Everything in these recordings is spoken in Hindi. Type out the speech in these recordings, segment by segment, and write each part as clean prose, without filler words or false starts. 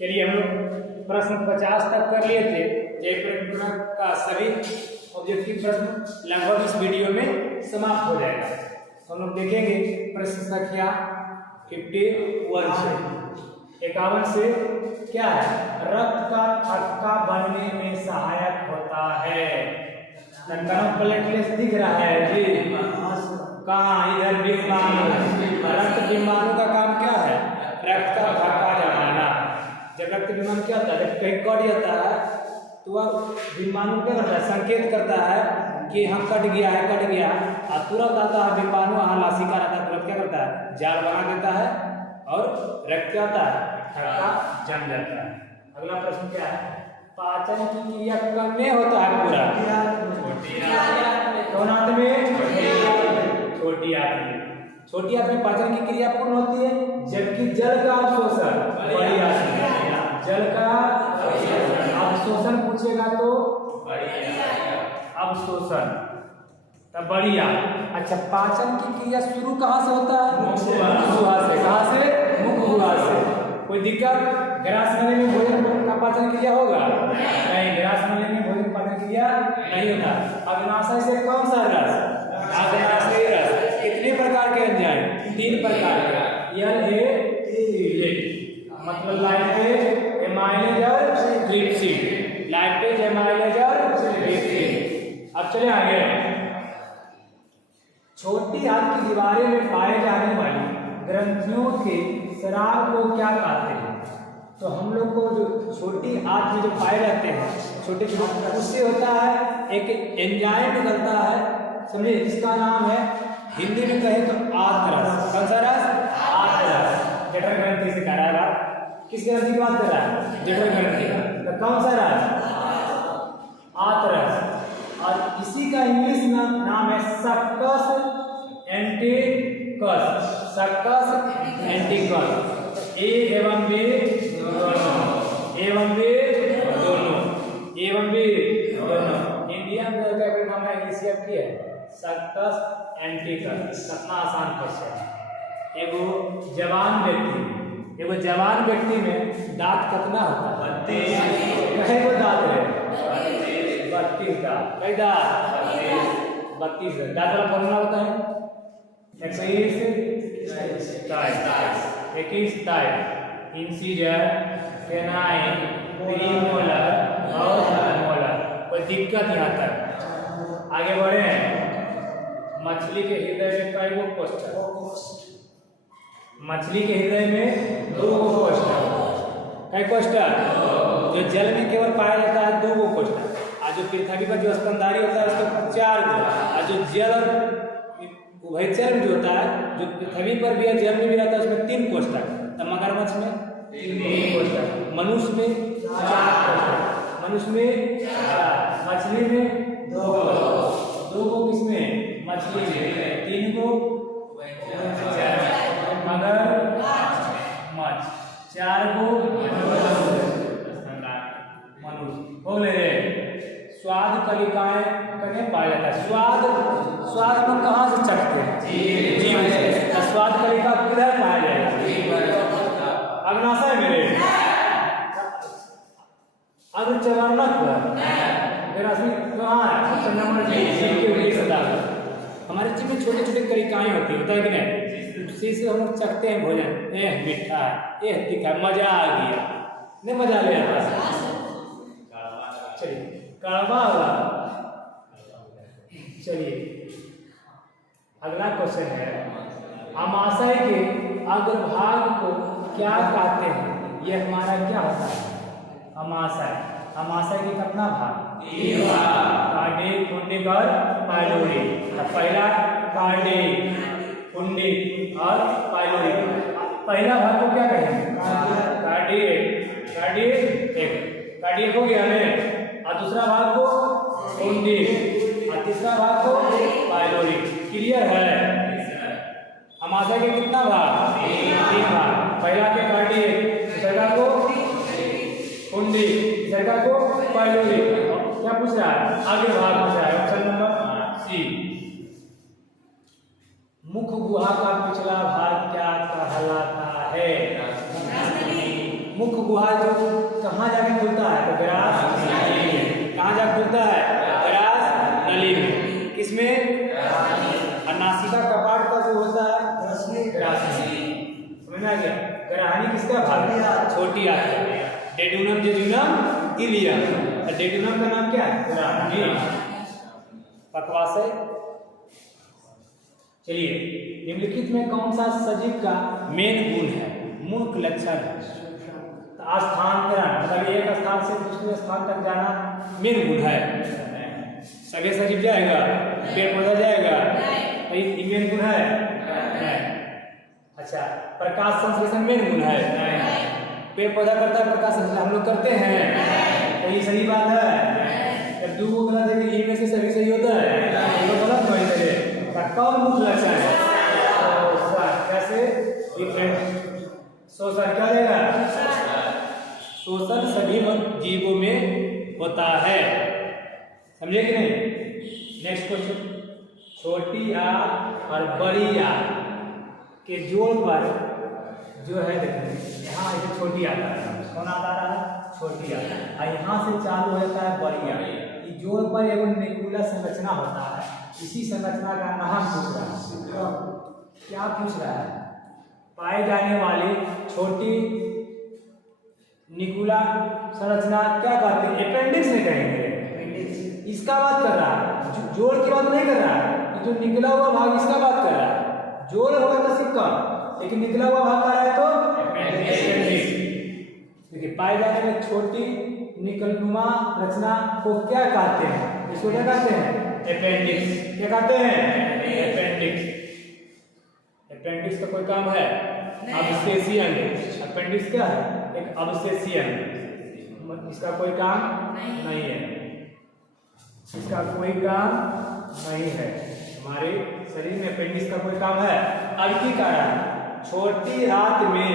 चलिए हम लोग प्रश्न 50 तक कर लिए थे। जयपुर का सभी ऑब्जेक्टिव प्रश्न लगभग इस वीडियो में समाप्त हो जाएगा। तो हम लोग देखेंगे प्रश्न संख्या 51 से 51 से क्या है, रक्त का थक्का बनने में सहायक होता है। प्लेटलेट्स दिख रहा है जी, कहाँ, इधर विमाणु। रक्त विमाणु का काम क्या है, रक्त का थक्का जमाना। जब रक्त विमाणु क्या होता है, जब कहीं कट जाता है तो वह विमाणु क्या करता है, संकेत करता है कि हम कट गया है, कट गया। और तुरंत आता है विमाणु, वहाँ लासिका रहता है, तुरंत क्या करता है, जाल बना देता है और रक्त क्या होता है, थक्का जम जाता है। अगला प्रश्न क्या है, पाचन की क्रिया कब में होता है पूरा, कौन आंत में, छोटी आंत में। छोटी आंत में पाचन की क्रिया पूर्ण होती है, जबकि जल का अवशोषण बड़ी आंत में। जल का अवशोषण पूछेगा तो अवशोषण तब बड़ी आंत। अच्छा, पाचन की क्रिया शुरू कहाँ से होता है, मुख गुहा से। कहाँ से, मुख गुहा से। कोई दिक्कत, ग्रास नली में भोजन का पाचन क्रिया होगा नहीं, ग्रास नली में भोजन पाचन क्रिया नहीं होता। अग्नाशय से कौन सा रस, अग्नाशयी रस। कितने प्रकार के एंजाइम, 3 प्रकार के, मतलब लाइपेज, एमाइलेज और ट्रिप्सिन। लाइपेज, एमाइलेज और ट्रिप्सिन। अब चले आगे। छोटी आंत की दीवारें में पाए जाने वाली ग्रंथियों के स्राव को क्या कहते हैं। तो हम लोग को जो छोटी आंत में जो पाए जाते हैं, छोटे छोटे, उससे होता है एक एंजाइम निकलता है, समझे, जिसका नाम है, हिंदी में कहें तो आंतरस। कौन सा रस, आंतरस। जठर ग्रंथि से कह रहा है, किस ग्रंथि की बात कर रहा है, जठर ग्रंथि का। तो कौन सा रस, आंतरस। और इसी का इंग्लिश नाम है सक्कस एंटिकस। सक्कस एंटिकस। ए एवं बी दोनों, एवं बी दोनों, एवं बी दोनों। इंडियन का नाम है, इंग्लिश की है सक्कस एंटिकस। कितना आसान क्वेश्चन है। एगो जवान व्यक्ति में दांत कितना होता है, 32। कहे वो दांत है 32 दांत। कई दांत, 32 दांत वाला फॉर्मूला होता है 21 टाइप, इंसीजर, कैनाइन, प्रीमोलर और मोलर। कोई दिक्कत यहाँ तक, आगे बढ़े। मछली के हृदय में कई गो कोष्ठक, मछली के हृदय में 2 गो कोष्ठक। कई कोष्ठक, जो जल में केवल पाया जाता है 2 गो कोष्ठक। आज जो पृथ्वी पर जो स्तनधारी होता है उसके 4 गो। और जो जल उभयचर में जो होता है, जो पृथ्वी पर भी है, जल में भी रहता है, उसमें 3 कोष्ठक। तो मगरमच्छ में 3 कोष्ठक, मनुष्य में 4 कोष्ठक, मनुष्य में 4, मछली में 2 गो किसमें, मछली में, 3 गो मगरमच्छ, 4 गो मनुष्य। हो गए। स्वाद कलिकाएं कहीं पाया जाता है। स्वाद हम कहाँ से चखते हैं, जीभ से। स्वाद कलिका किधर पाया जाएगा, अग्नाशय में। अगर चवर्णक कहाँ है, हमारे जीभ में छोटे छोटे कलिकाएं होती है कि नहीं, उसी से हम लोग चखते हैं भोजन। मीठा है, तीखा, मजा आ गया, नहीं मजा ले आता। चलिए कड़वा वाला, चलिए अगला क्वेश्चन है, अमाशय के अग्रभाग को क्या कहते हैं। यह हमारा क्या होता है, अमाशय। अमाशय के कितना भाग, 3 भाग, कार्डिक, पुंडिक और पाइलोरिक। पहला कार्डिक, पुंडिक और पाइलोरिक। पहला भाग को क्या कहेंगे, कार्डिक। कार्डिक हो गया है। और दूसरा भाग को पुंडिक, और तीसरा भाग को पाइलोरिक। क्लियर है। अमाशय के कितना भाग, 3 भाग। पहला के कार्डिक, दूसरा को पुंडिक, तीसरा को पाइलोरिक। क्या पूछ रहा है, आगे भाग पूछ रहा है। Option number C. मुख गुहा का पिछला भाग क्या कहलाता है, मुख मुख्य गुहा जो कहाँ जाके खुलता है? तो ग्रास नली में। कहाँ जाके खुलता है? ग्रास नली में। किसमें? और नासिका कपाट का जो होता है ग्रासनी। समझ में आ गया? ग्राहनी किसका भाग? छोटी आंत। Duodenum jejunum ilium. डेडुनम का नाम क्या है? ग्राहनी। पक्वाशय। चलिए, निम्नलिखित में कौन सा सजीव का मेन गुण है, मुख्य लक्षण है? तो स्थानांतरण, मतलब एक स्थान से दूसरे स्थान तक जाना मेन गुण है। सभी सजीव जाएगा? पेड़ पौधा जाएगा? ये मेन गुण है? अच्छा, प्रकाश संश्लेषण मेन गुण है? पेड़ पौधा करता है प्रकाश संश्लेषण, हम लोग करते हैं? तो ये सही बात है। जब दो को गलत है, ये में से सभी सही होता है? तो गलत नहीं करे। कौन मुख्य लक्षण है? कैसे? शोषण क्या देगा? शोषण सभी जीवों में होता है। समझे कि नहीं? नेक्स्ट क्वेश्चन, छोटी आंत और बड़ी आंत के जोड़ पर जो है, देखिए यहाँ एक छोटी आंत आ रहा है। कौन आंत आ रहा है? छोटी आंत। और यहाँ से चालू होता है बड़ी आंत। ये जोड़ पर एगो निकुलस संरचना होता है। इसी संरचना का नाम पूछ रहा है। क्या पूछ रहा है? पाए जाने वाली छोटी निकुला संरचना क्या कहते हैं? अपेंडिक्स में कहेंगे। इसका बात कर रहा है, जोड़ की बात नहीं कर रहा है। जो निकला हुआ भाग इसका बात कर रहा है। जोड़ होगा तो सिक्का, लेकिन निकला हुआ भाग आ रहा है तो अपेंडिक्स। देखिए, पाए जाने वाली छोटी निकलनुमा रचना को क्या कहते हैं? इसको क्या कहते हैं? अपेंडिक्स। क्या कहते हैं? अपेंडिक्स। अपेंडिक्स का कोई काम है? अवशेषीय अंग। अपेंडिक्स क्या है? एक अवशेषीय अंग। इसका कोई काम नहीं है। इसका कोई काम नहीं है। हमारे शरीर में अपेंडिक्स का कोई काम है? अब की कारण छोटी आंत में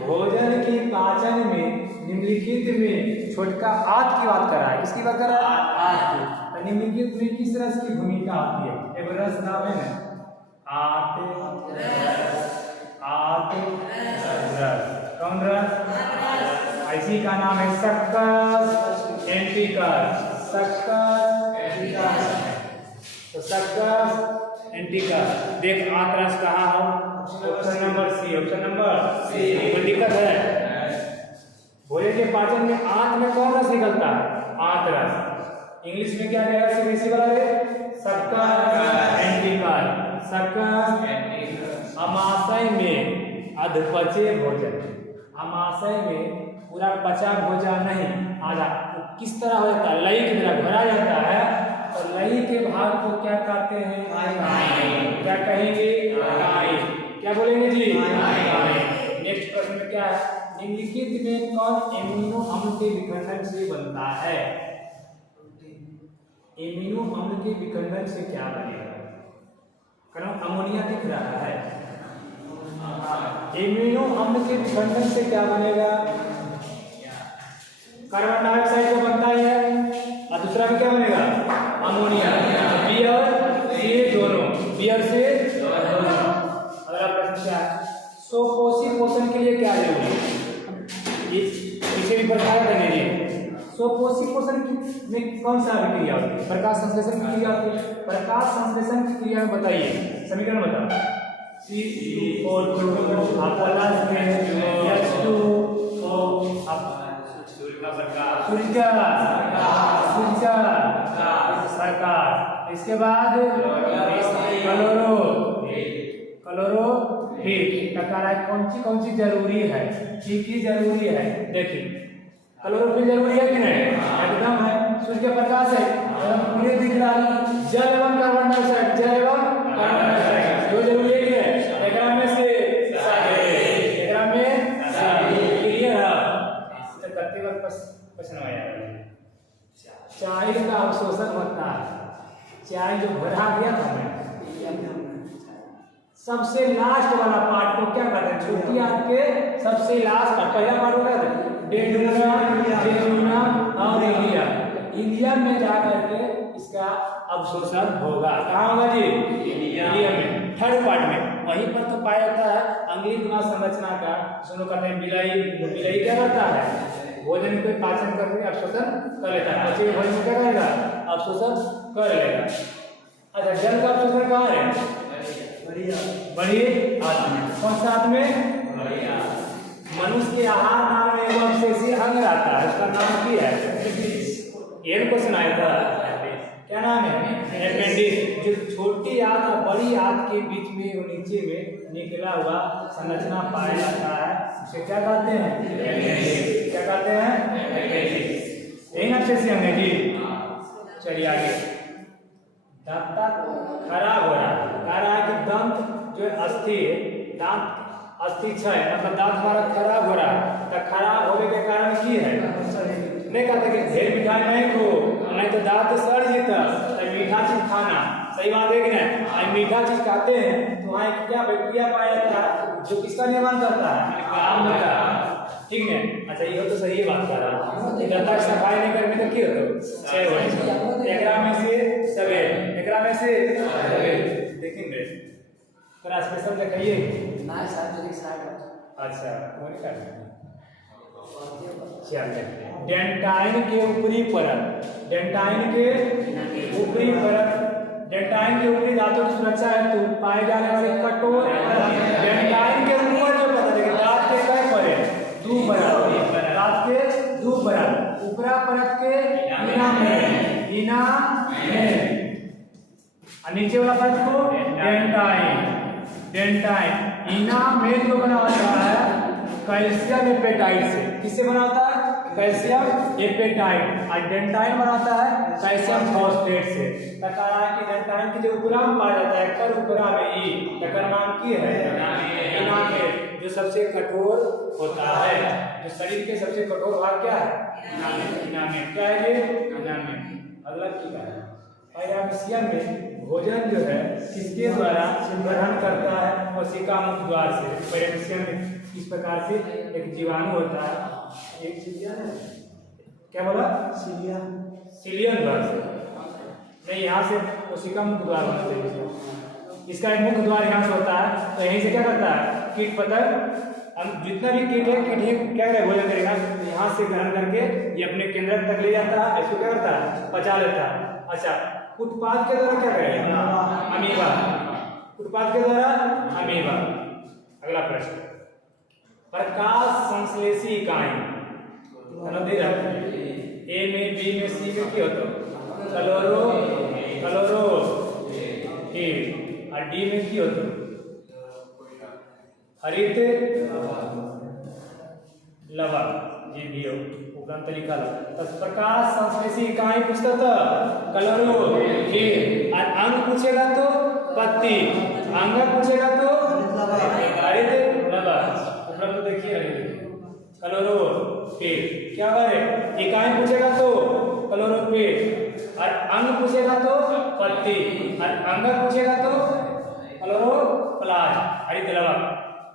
भोजन की पाचन में निम्नलिखित में छोटका आंत की बात कर रहा है। किसकी बात कर रहा है? आंत की। निम्नलिखित में किस रस की भूमिका होती है? एक रस नाम है ना, आंत रस। कौन रस? इसी का नाम है सक्कस एंटिकस। सक्कस एंटिकस। तो सक्कस एंटिकस। देख आंत रस कहाँ हो? Option number C. Option number C. कोई दिक्कत है? भोजन के पाचन में आंत में कौन रस निकलता है? आंत रस। इंग्लिश में क्या रहेगा? सीबीएसई वाला है सक्कस एंटिकस। सक्कस एंटिकस। अमाशय में अधपचे भोजन। अमाशय में पूरा पचा भोजन नहीं, आधा तो किस तरह हो जाता है? लई की तरह भरा जाता है। और लई के भाग को क्या कहते हैं? क्या कहेंगे? क्या बोलेंगे जी? नेक्स्ट प्रश्न में क्या है? निम्नलिखित में कौन एमिनो अम्ल के विखंडन से बनता है? एमिनो अम्ल के विखंडन से क्या बनेगा? कारण अमोनिया दिख रहा है। एमिनो अम्ल के विखंडन से क्या बनेगा? कार्बन डाइऑक्साइड तो बनता है और दूसरा भी क्या बनेगा? अमोनिया। बी और सी दोनों। बी और सी दोनों। अगला प्रश्न क्या है? स्वकोषी पोषण के लिए क्या जरूरी है? इसे भी प्रकार देंगे। स्वकोषी पोषण में कौन सा क्रिया होती है? प्रकाश संश्लेषण की क्रिया होती है। प्रकाश संश्लेषण की क्रिया में बताइए, समीकरण बताओ। C2O2 सरकार। इसके बाद क्लोरोफिल कौन सी जरूरी है? की जरूरी है। देखिए, क्लोरोफिल जरूरी है कि नहीं? एकदम है। सूर्य के प्रकाश है, पूरे दिख रहा है। जल एवं कार्बन डाइऑक्साइड, जल एवं कार्बन डाइऑक्साइड जो जरूरी है कि नहीं? एकरा में से एकरा में क्लियर है। तो करते वक्त प्रश्न आया चाय का अवशोषण होता है। चाय जो भरा गया था ना, सबसे लास्ट वाला पार्ट को क्या कहते हैं? छोटी आंत के सबसे लास्ट का पहला पार्ट होता है डेडुनम और इलियम में जाकर के इसका अवशोषण होगा। कहाँ होगा जी? इलियम में, थर्ड पार्ट में। वहीं पर तो पाया जाता है अंगुलिनुमा संरचना का। सुनो कहते हैं बिलाई क्या करता है, भोजन को पाचन करके अवशोषण कर लेता है, बचे भोजन को क्या करेगा, अवशोषण कर लेगा। अच्छा, जल का अवशोषण कहाँ है, बड़ी आंत में। कौन सा आंत में, मनुष्य के आहार नाम में एगो अवशेषीय अंग रहता है, उसका नाम क्या है, ये क्वेश्चन आया था, क्या नाम है, एपेंडिक्स। जो छोटी आंत और बड़ी आंत के बीच में वो नीचे में निकला हुआ संरचना पाया जाता है, उसे क्या कहते हैं, एपेंडिक्स। क्या कहते हैं, एपेंडिक्स। यही अवशेषीय अंग है जी। चलिए आगे, दांत खराब हो रहा है, कह रहा है कि दंत जो अस्थि है, दांत अस्थि क्षय मतलब दांत हमारा खराब हो रहा है, तो खराब होने के कारण की है, नहीं कहते कि ढेर मिठाई नहीं खो, नहीं तो दांत सड़ जीता, तो मीठा चीज खाना, सही बात है कि नहीं। मीठा चीज खाते हैं तो वहाँ क्या बैक्टीरिया पाया जाता है जो किसका निर्माण करता है, आम का, ठीक है। अच्छा, ये तो सही बात कर रहा है, जब तक सफाई नहीं करने तो क्या होता है, एकरा में से सवेर, एकरा में से देखेंगे थोड़ा स्पेशल दिखाइए ना सर। अच्छा, कौन कर रहा है, चलिए, डेंटाइन के ऊपरी परत, डेंटाइन के ऊपरी परत, डेंटाइन के ऊपरी दांतों की सुरक्षा हेतु पाए जाने वाले कठोर, डेंटाइन के ऊपर जो पता है दांत के कई परत, दो परत, दांत के दो परत, ऊपरा परत के इना में और नीचे वाला परत को डेंटाइन, डेंटाइन इना में जो बना होता है कैल्शियम एपेटाइट से, किससे बना होता है, कैल्शियम एपेटाइट, और डेंटाइन बनाता है कैल्शियम फॉस्फेट से। कहा है कि डेंटाइन के जो ऊपरा में पाया जाता है, कर ऊपरा में ई, तकर नाम की है इनामेट, जो सबसे कठोर होता है, जो शरीर के सबसे कठोर भाग क्या है, इनामेट। क्या है ये, इनामेट। अगला की है, पैरामीशियम में भोजन जो है किसके द्वारा ग्रहण करता है, कोशिका मुख द्वार से। पैरामीशियम में इस प्रकार से एक जीवाणु होता है, एक क्या बोला, सिलियन द्वार से नहीं, यहाँ से कोशिका मुख द्वार होता है, इसका एक मुख्य द्वार यहाँ से होता है, तो यहीं से क्या करता है, कीट पतंग जितना भी कीट है, कीट क्या करे, भोजन करेगा, यहाँ से ग्रहण करके ये अपने केंद्र तक ले जाता है, इसको क्या करता है, पचा लेता है। अच्छा, उत्पाद के द्वारा क्या करेगा, अमीबा, उत्पाद के द्वारा अमीबा। अगला प्रश्न, प्रकाश संश्लेषी इकाई दे रहा है, ए में, बी में, सी में क्या होता है, क्लोरो और डी में क्या होता है, हरित लवक, जी दियो उपरांत तरीका ला। प्रकाश संश्लेषी इकाई पुस्तक क्लोरो, और अंग पूछेगा तो पत्ती, अंग पूछेगा तो हरित लवक, उपरांत देखिए हरित क्लोरो पेड़, क्या है, इकाई पूछेगा तो क्लोरोपेड, और अंग पूछेगा तो पत्ती, और अंग पूछेगा तो क्लोरोप्लास्ट, हरित लवक।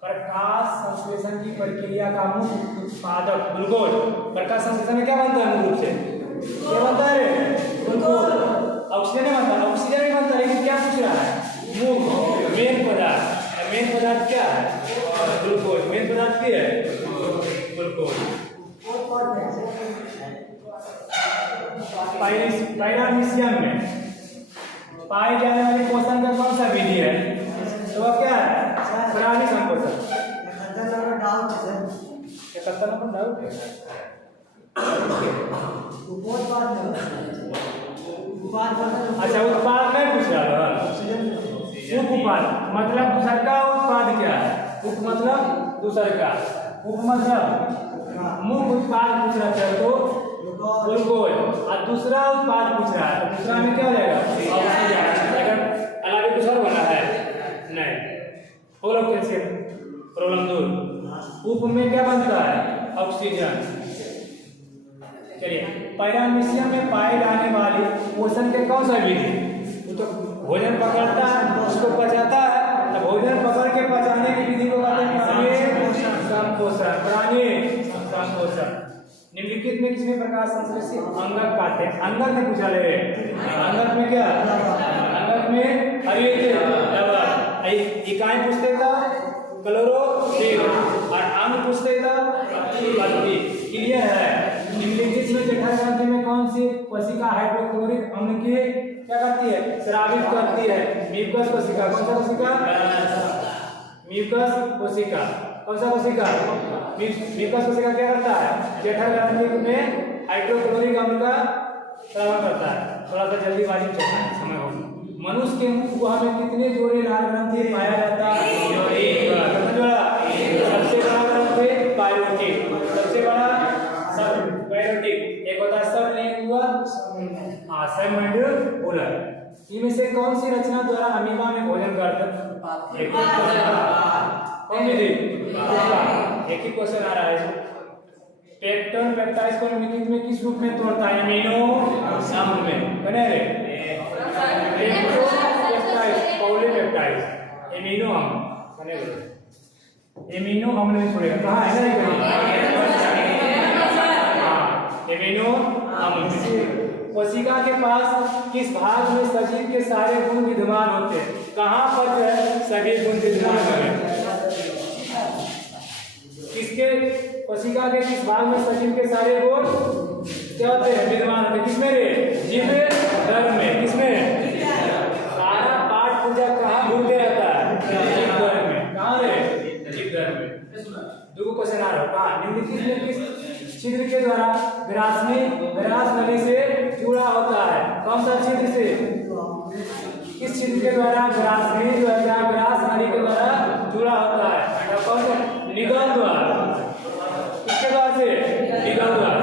प्रकाश संश्लेषण की प्रक्रिया का मुख्य उत्पादक ग्लूकोज। प्रकाश संश्लेषण में क्या बनता है, मूल रूप से क्या बनता है, ग्लूकोज। ऑक्सीजन नहीं बनता, ऑक्सीजन नहीं बनता, लेकिन क्या पूछ रहा है, मुख्य मेन पदार्थ, मेन पदार्थ क्या है, ग्लूकोज, मेन पदार्थ क्या है, ग्लूकोज। पैरामीशियम में पाए जाने वाले पोषण का कौन सा विधि है, तो वह क्या है, प्राणी संपोषण। 71 नंबर डाउट है, अच्छा उत्पाद नहीं पूछ रहा है, उपउत्पाद मतलब दूसर का उत्पाद क्या है, उप मतलब दूसर का, उप मतलब मुख्य उत्पाद पूछ रहा है तो ग्लूकोज, और दूसरा उत्पाद पूछ रहा है तो दूसरा में क्या हो जाएगा, ऑक्सीजन। अगर अलग कुछ और बना है नहीं, होलो कैल्शियम प्रॉब्लम दूर। उप में क्या बनता है, ऑक्सीजन। चलिए, पैरामीशियम में पाए जाने वाली पोषण के कौन सा विधि, वो तो भोजन पकड़ता है उसको पचाता है, तो भोजन पकड़ के पचाने की विधि को कहते हैं प्राणी संपोषण, प्राणी संपोषण। निम्नलिखित में किसमें प्रकाश संश्लेषी अंगक कहते हैं, अंगक ने पूछा ले, अंगक में क्या, अंगक में हरित लवक, इकाई पूछते था क्लोरोफिल और अंग पूछते था पत्ती। क्लियर है। निम्नलिखित में जठर ग्रंथि में कौन सी कोशिका हाइड्रोक्लोरिक अम्ल के क्या करती है, स्रावित करती है? म्यूकस कोशिका। कौन सा कोशिका? म्यूकस कोशिका। कौन सा कोशिका? म्यूकस कोशिका क्या करता है? जठर ग्रंथि में हाइड्रोक्लोरिक अम्ल का स्रावन करता है। थोड़ा सा जल्दीबाजी में चलना है, समय हो। मनुष्य के मुख गुहा में कितने जोड़े लाल ग्रंथि पाया जाता है? एक। सबसे बड़ा ग्रंथि पायरोटिक, सबसे बड़ा सब पायरोटिक। एक होता है सबलिंगुअल, सबमैंडिबुलर। इनमें से कौन सी रचना द्वारा अमीबा में भोजन करता है? कौन विधि? एक ही क्वेश्चन आ रहा है। पेप्टोन पेप्टाइड्स को निम्नलिखित में किस रूप में तोड़ता है? अमीनो अम्ल में। बने रे पेप्टोन पेप्टाइड्स, पॉलीपेप्टाइड्स, अमीनो अम्ल बने रे। अमीनो अम्ल में छोड़ेगा। कहां है ना? अमीनो अम्ल। कोशिका के पास किस भाग में सजीव के सारे गुण विद्यमान होते हैं? कहां पर जो है सभी गुण विद्यमान होते? किसके कोशिका के किस भाग में सजीव के सारे गुण क्या होते हैं? विद्यमान होते हैं। किसमें रे? जीव गर्भ में। किसमें? सारा पाठ पूजा कहाँ घूमते रहता है? जीव गर्भ में। कहाँ रे? जीव गर्भ में। दो क्वेश्चन आ रहा है। कहाँ? निम्नलिखित में किस छिद्र के द्वारा विरास नली से जुड़ा होता है? कौन सा छिद्र से? किस छिद्र के द्वारा विरास नली जो है विरास नली के द्वारा जुड़ा होता है? कौन सा? निगल द्वार। किसके द्वार से? निगल द्वार।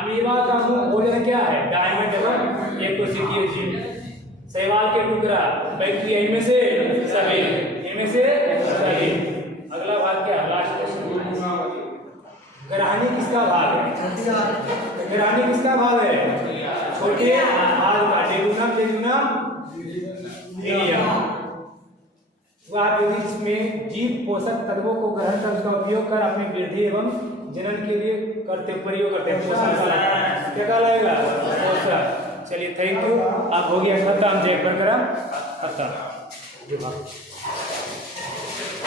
अमीबा का मुख्य भोजन क्या है? डायमंड एवं एक कोशिकीय जीव। शैवाल के टुकड़ा, बैक्टीरिया, इनमें से सभी, इनमें से सभी। अगला भाग क्या? Last question. ग्रहणी किसका भाग है? ग्रहणी किसका भाग है? छोटे भाग का। डेडुनम वह विधि जिसमें जीव पोषक तत्वों को ग्रहण कर उसका उपयोग कर अपनी वृद्धि एवं जनन के लिए प्रयोग करते हैं। पोषण क्या कहलाएगा? पोषण। चलिए थैंक यू। अब हो गया खत्म। जय प्रकरण खत्म।